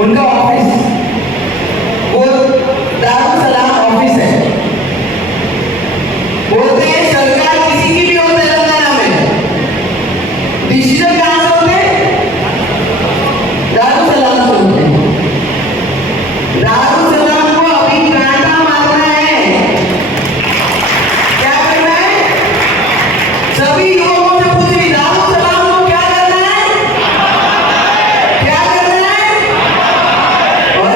उनका ऑफिस वो दारुल सलाम ऑफिस है। बोलते हैं सरकार किसी की भी हो तेलंगाना में, डिसीजन कहां से होते हैं? दारुल सलाम से होते हैं। दारुल सलाम को अभी कांटा मारना है। क्या करना है? सभी लोगों से पूछ रही दारुल सलाम को क्या करना है? क्या करना है? और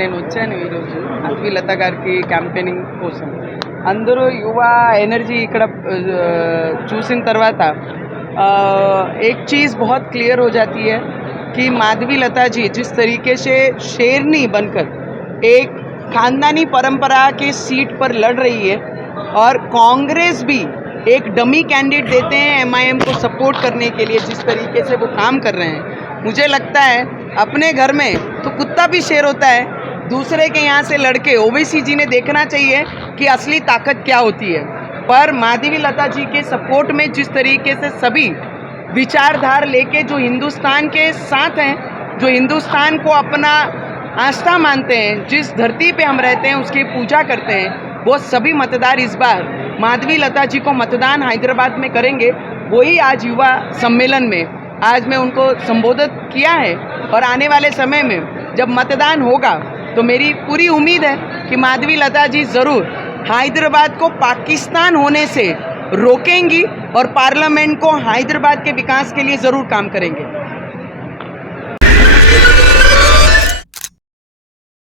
నేను వచ్చాను ఈరోజు మాధవి లత గారికి క్యాంపెయినింగ్ కోసం. అందరూ యువ एनर्जी ఇక్కడ చూసిన తర్వాత एक चीज़ बहुत क्लियर हो जाती है कि माधवी लता जी जिस तरीके से शेरनी बनकर एक खानदानी परंपरा के सीट पर लड़ रही है और कांग्रेस भी एक डमी कैंडिडेट देते हैं एमआईएम को सपोर्ट करने के लिए, जिस तरीके से वो काम कर रहे हैं, मुझे लगता है अपने घर में तो कुत्ता भी शेर होता है, दूसरे के यहाँ से लड़के ओवैसी जी ने देखना चाहिए कि असली ताकत क्या होती है। पर माधवी लता जी के सपोर्ट में जिस तरीके से सभी विचारधार लेके जो हिंदुस्तान के साथ हैं, जो हिंदुस्तान को अपना आस्था मानते हैं, जिस धरती पे हम रहते हैं उसकी पूजा करते हैं, वो सभी मतदार इस बार माधवी लता जी को मतदान हैदराबाद में करेंगे। वही आज युवा सम्मेलन में आज मैं उनको संबोधित किया है और आने वाले समय में जब मतदान होगा तो मेरी पूरी उम्मीद है कि माधवी लता जी ज़रूर हैदराबाद को पाकिस्तान होने से रोकेंगी और पार्लियामेंट को हैदराबाद के विकास के लिए ज़रूर काम करेंगे।